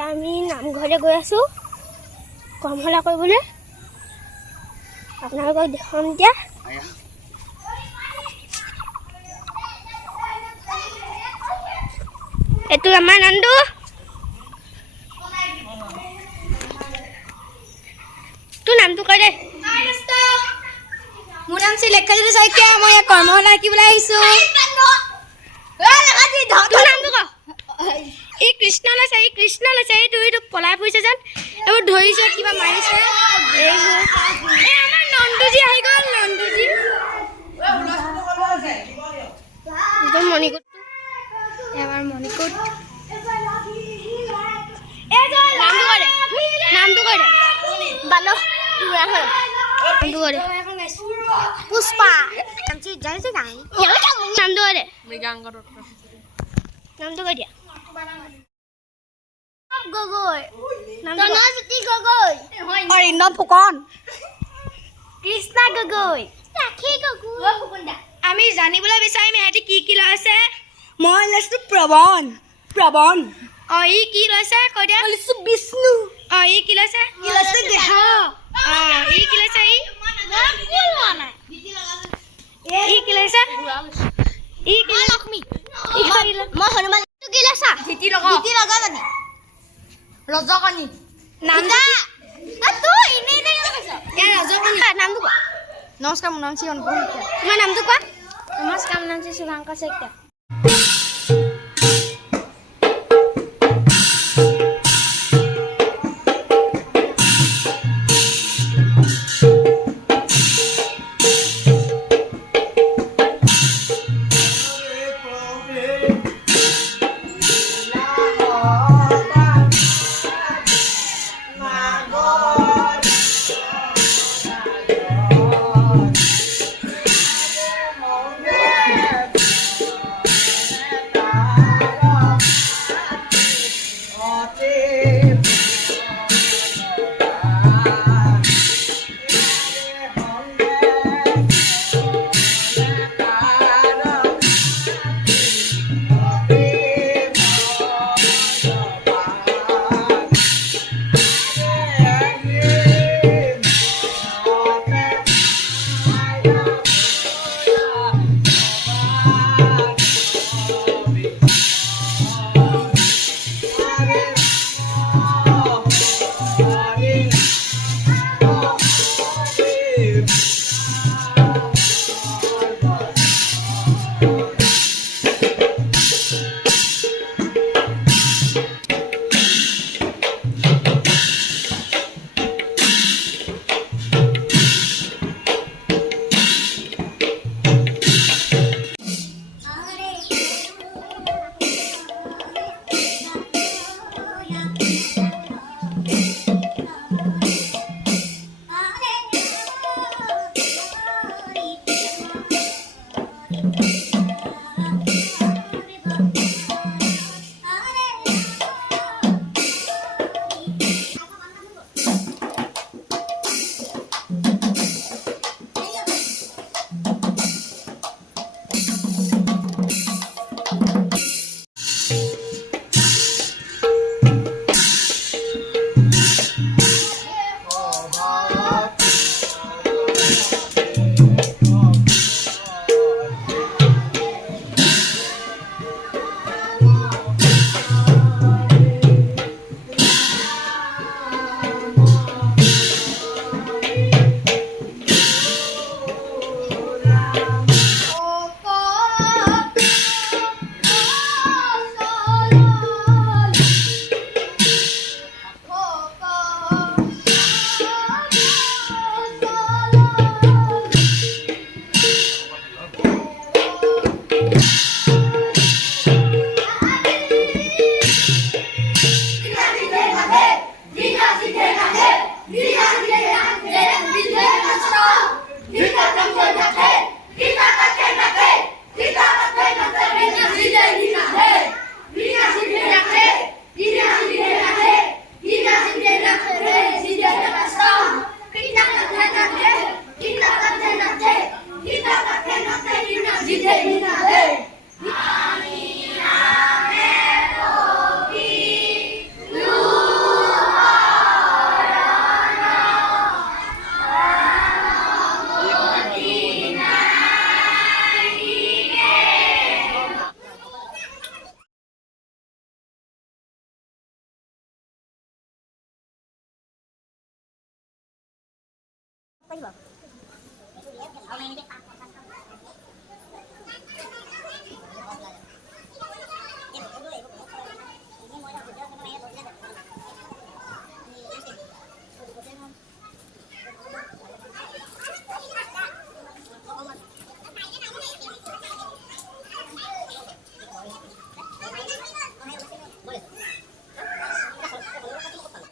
আমি নামঘৰলৈ গৈ আছোঁ কৰ্মশালা কৰিবলৈ। আপোনালোকক দেখুৱাম এতিয়া। এইটো আমাৰ নামটো। তোৰ নামটো কৈ দে। মোৰ নাম সaikia। মই কৰ্মশালা শিকিবলৈ আহিছোঁ। তোৰ নামটো ক। এই কৃষ্ণ লৈছে, এই কৃষ্ণ লৈছে। এই তুই তোক পলাই ফুৰিছে যেন, এইবোৰ ধৰিছে, কিবা মাৰিছে। এই আমাৰ নন্দুজি আহি গ'ল। নন্দুজি একদম মণিকুট, আমাৰ মণিকুট। নামটো কৈ দে। বানো নামটো কৈ দে। পুষ্পা নামটো কৈ দে। নামটো কৈ দিয়া। গগৈ গগৈ, horinam ফুকন, কৃষ্ণা গগৈ, আমি জানিবলৈ বিচাৰিম সিহঁতি কি কি লৈছে। মই লৈছোঁ প্ৰবন। ই কি লৈছে কৈ দিয়া। লৈছোঁ বিষ্ণু। ই কি লৈছে। দেহ। ই কি লৈছে। ই কি লৈছে। ই কি লক্ষ্মী। মই হনুমান কি লৈছা। গীতি লগা জানি ৰজকানি নামটো নামটো কোৱা। নমস্কাৰ, মোৰ নাম অনুপম। তোমাৰ নামটো কোৱা। নমস্কাৰ, মোৰ নাম শুভাংকৰ সaikia। কৈ দিব